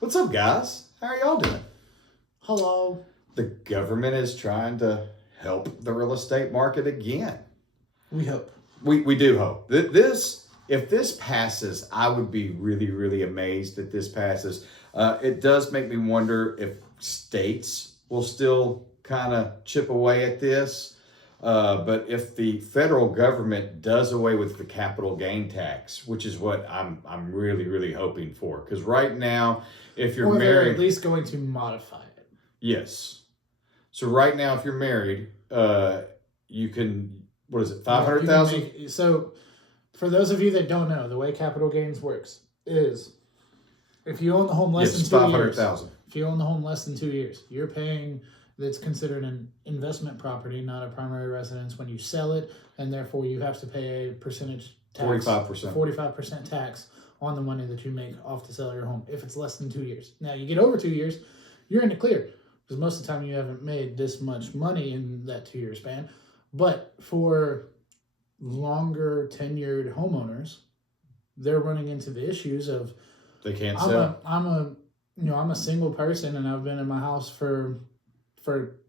What's up, guys? How are y'all doing? Hello. The government is trying to help the real estate market again. We hope. We do hope. If this passes, I would be really, really amazed that this passes. It does make me wonder if states will still kind of chip away at this. But if the federal government does away with the capital gain tax, which is what I'm really, really hoping for, because right now, if you're Or they're married, at least going to modify it. yes. So right now, if you're married, you can, what is it, 500,000? So, for those of you that don't know, the way capital gains works is if you own the home less than 2 years, 500,000. if you own the home less than 2 years, you're paying. That's considered an investment property, not a primary residence. When you sell it, and therefore you have to pay a percentage tax, 45%. 45% tax on the money that you make off the sale of your home if it's less than 2 years. Now you get over 2 years, you're in the clear because most of the time you haven't made this much money in that 2 year span. But for longer tenured homeowners, they're running into the issues of They can't sell. I'm a single person and I've been in my house for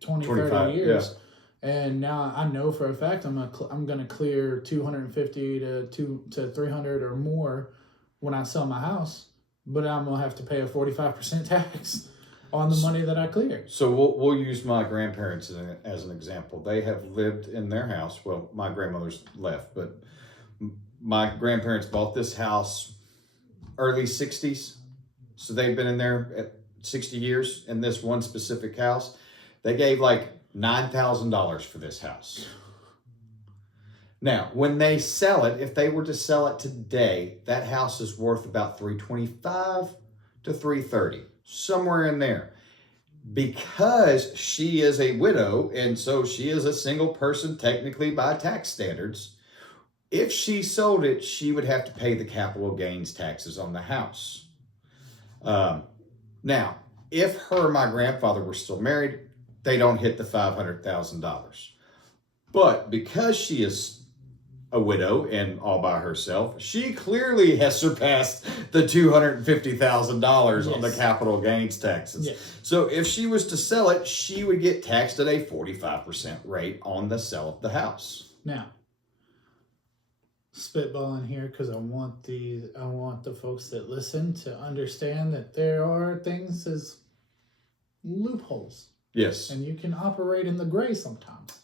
20, 30 years. Yeah. And now I know for a fact I'm going to clear 250 to 300 or more when I sell my house, but I'm going to have to pay a 45% tax on the money that I clear. So we'll use my grandparents as an example. They have lived in their house. Well, my grandmother's left, but my grandparents bought this house early 60s. So they've been in there at 60 years in this one specific house. They gave like $9,000 for this house. Now, when they sell it, if they were to sell it today, that house is worth about $325 to $330, somewhere in there. Because she is a widow, and so she is a single person technically by tax standards, if she sold it, she would have to pay the capital gains taxes on the house. Now, if her and my grandfather were still married, they don't hit the $500,000. But because she is a widow and all by herself, she clearly has surpassed the $250,000 on the capital gains taxes. Yes. So if she was to sell it, she would get taxed at a 45% rate on the sale of the house. Now, spitballing here because I want the folks that listen to understand that there are things as loopholes. Yes. And you can operate in the gray sometimes.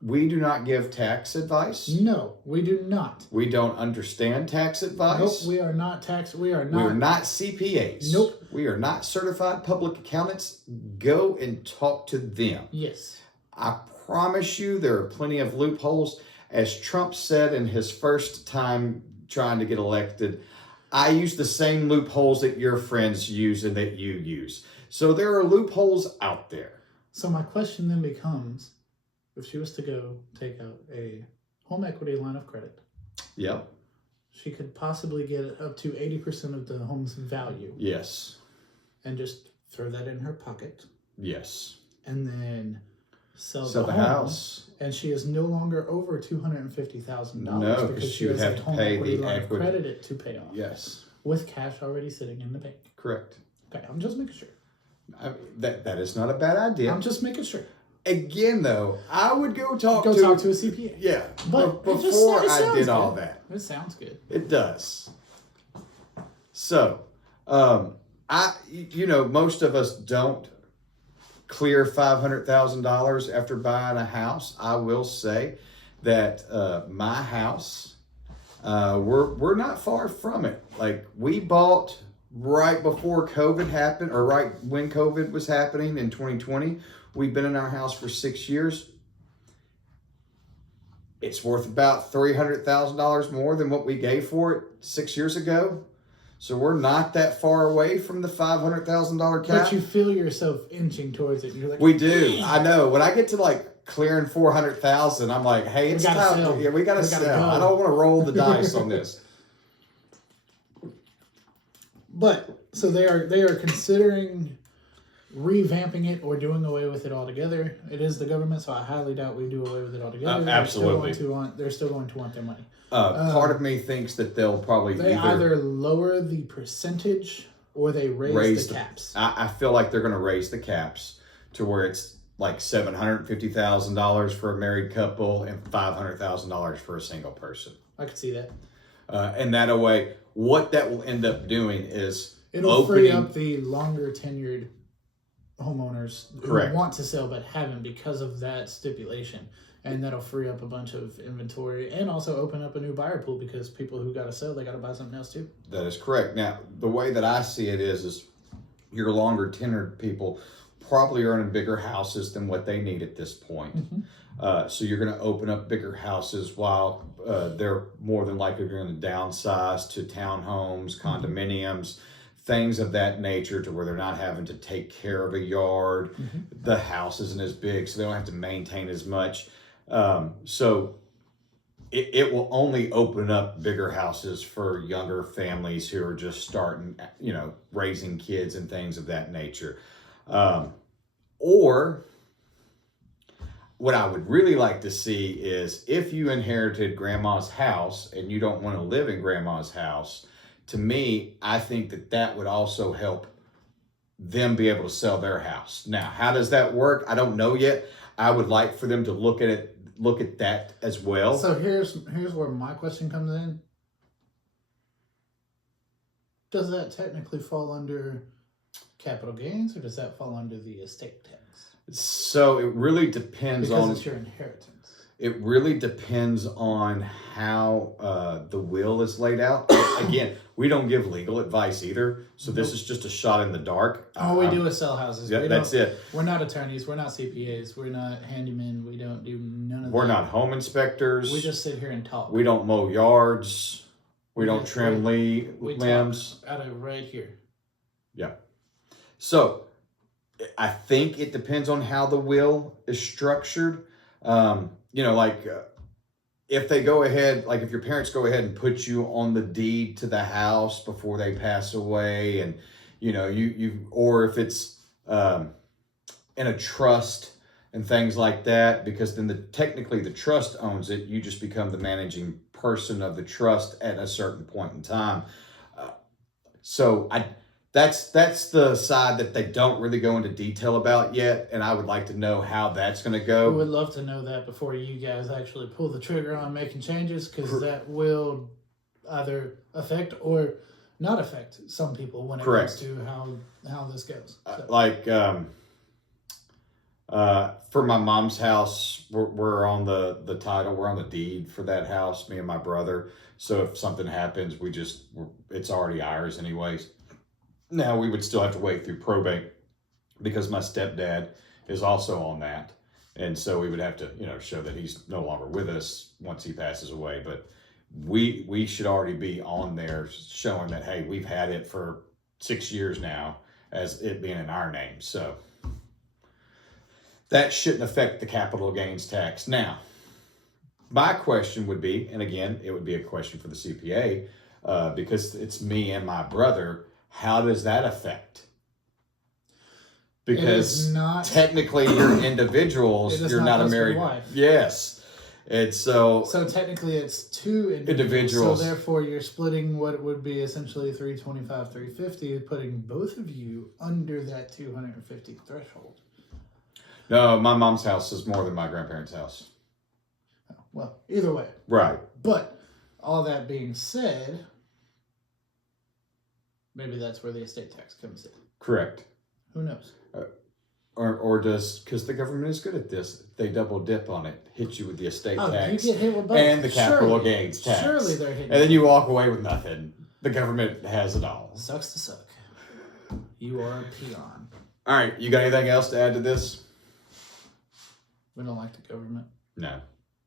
We do not give tax advice. No, we do not. We don't understand tax advice. Nope, we are not We are not CPAs. Nope. We are not certified public accountants. Go and talk to them. Yes. I promise you there are plenty of loopholes. As Trump said in his first time trying to get elected, I use the same loopholes that your friends use and that you use. So there are loopholes out there. So my question then becomes, if she was to go take out a home equity line of credit, yep, she could possibly get up to 80% of the home's value. Yes. And just throw that in her pocket. Yes. And then sell the home, house. And she is no longer over $250,000 no, because she would have to pay the line of equity. credit to pay off. Yes. With cash already sitting in the bank. Correct. Okay, I'm just making sure. That is not a bad idea. I'm just making sure. Again, though, I would go talk to a CPA. Yeah, but before I did all good. that. It sounds good. It does. So, most of us don't clear $500,000 after buying a house. I will say that my house, we're not far from it. Like, we bought right before COVID happened, or right when COVID was happening in 2020. We've been in our house for 6 years. It's worth about $300,000 more than what we gave for it 6 years ago. So we're not that far away from the $500,000 cap. But you feel yourself inching towards it. You're like, we do. I know. When I get to like clearing 400,000, I'm like, hey, it's time. Sell. Yeah, we got to sell. Go. I don't want to roll the dice on this. But so they are considering revamping it or doing away with it altogether. It is the government, so I highly doubt we do away with it altogether. Absolutely. They're still going to want their money. Part of me thinks that they'll probably either lower the percentage or they raise the caps. I feel like they're going to raise the caps to where it's like $750,000 for a married couple and $500,000 for a single person. I could see that. And that way, what that will end up doing is it'll free up the longer tenured homeowners Correct. who want to sell but haven't because of that stipulation. And that'll free up a bunch of inventory and also open up a new buyer pool because people who got to sell, they got to buy something else too. That is correct. Now, the way that I see it is your longer tenured people probably are in bigger houses than what they need at this point. Mm-hmm. So you're going to open up bigger houses while they're more than likely going to downsize to townhomes, condominiums, things of that nature to where they're not having to take care of a yard. The house isn't as big, so they don't have to maintain as much. So it will only open up bigger houses for younger families who are just starting, raising kids and things of that nature. Or what I would really like to see is if you inherited grandma's house and you don't want to live in grandma's house, to me, I think that would also help them be able to sell their house. Now, how does that work? I don't know yet. I would like for them to look at that as well. So here's where my question comes in. Does that technically fall under capital gains or does that fall under the estate tax? So it really depends because on it's your inheritance. It really depends on how the will is laid out. Again, we don't give legal advice either, so this is just a shot in the dark. All we do is sell houses. Yeah, that's it. We're not attorneys. We're not CPAs. We're not handymen. We don't do none of that. We're not home inspectors. We just sit here and talk. We don't mow yards. We don't trim limbs. Talk out of right here. Yeah. So I think it depends on how the will is structured. If they go ahead, like if your parents go ahead and put you on the deed to the house before they pass away, and or if it's in a trust and things like that, because then technically the trust owns it, you just become the managing person of the trust at a certain point in time. That's the side that they don't really go into detail about yet, and I would like to know how that's going to go. We would love to know that before you guys actually pull the trigger on making changes, because that will either affect or not affect some people when it comes to how this goes. So. For my mom's house, we're on the title, we're on the deed for that house, me and my brother. So if something happens, it's already ours anyways. Now, we would still have to wait through probate because my stepdad is also on that. And so we would have to, show that he's no longer with us once he passes away. But we should already be on there showing that, hey, we've had it for 6 years now as it being in our name. So that shouldn't affect the capital gains tax. Now, my question would be, and again, it would be a question for the CPA, because it's me and my brother, how does that affect? Because technically you're individuals, you're not a married wife. Yes. It's so technically it's two individuals. So therefore you're splitting what would be essentially 325, 350, putting both of you under that 250 threshold. No, my mom's house is more than my grandparents' house. Well, either way. Right. But all that being said, maybe that's where the estate tax comes in. Correct. Who knows? Because the government is good at this. They double dip on it, hit you with the estate tax you get hit with both. And the capital gains tax. Surely they're hitting. And then you walk away with nothing. The government has it all. Sucks to suck. You are a peon. All right, you got anything else to add to this? We don't like the government. No.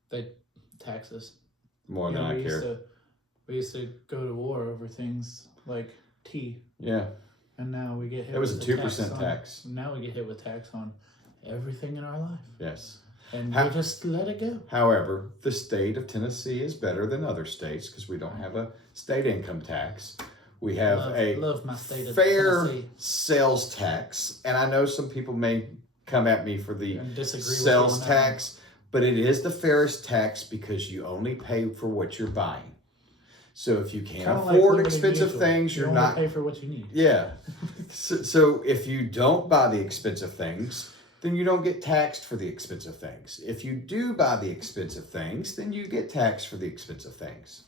They tax us. More than I care. We used to go to war over things like tea. Yeah. And now we get hit it was a 2% tax. Now we get hit with tax on everything in our life. Yes. And we just let it go. However, the state of Tennessee is better than other states because we don't have a state income tax. We have love my state of fair Tennessee. Sales tax. And I know some people may come at me for the sales tax, but it is the fairest tax because you only pay for what you're buying. So if you can't Kinda like afford living in expensive mutual. things, You you're only not. pay for what you need. Yeah. So if you don't buy the expensive things, then you don't get taxed for the expensive things. If you do buy the expensive things, then you get taxed for the expensive things.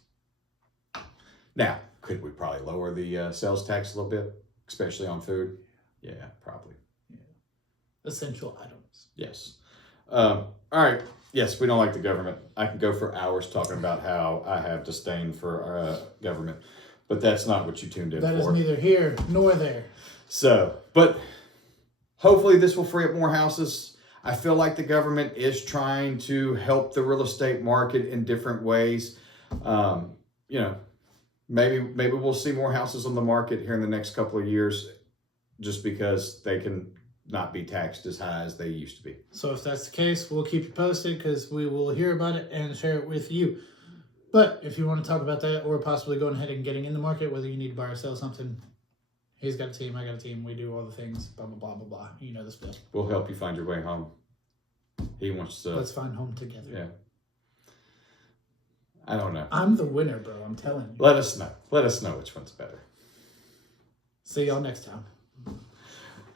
Now, could we probably lower the sales tax a little bit, especially on food? Yeah, probably. Essential items. Yes. All right. Yes, we don't like the government. I can go for hours talking about how I have disdain for government, but that's not what you tuned in That is for. neither here nor there. So, but hopefully this will free up more houses. I feel like the government is trying to help the real estate market in different ways. You know, maybe we'll see more houses on the market here in the next couple of years, just because they can not be taxed as high as they used to be. So if that's the case, we'll keep you posted because we will hear about it and share it with you. But if you want to talk about that or possibly going ahead and getting in the market, whether you need to buy or sell something, he's got a team, I got a team, we do all the things, blah, blah, blah, blah, blah. You know the spiel. We'll help you find your way home. He wants to. Let's find home together. Yeah. I don't know. I'm the winner, bro. I'm telling you. Let us know. Let us know which one's better. See y'all next time.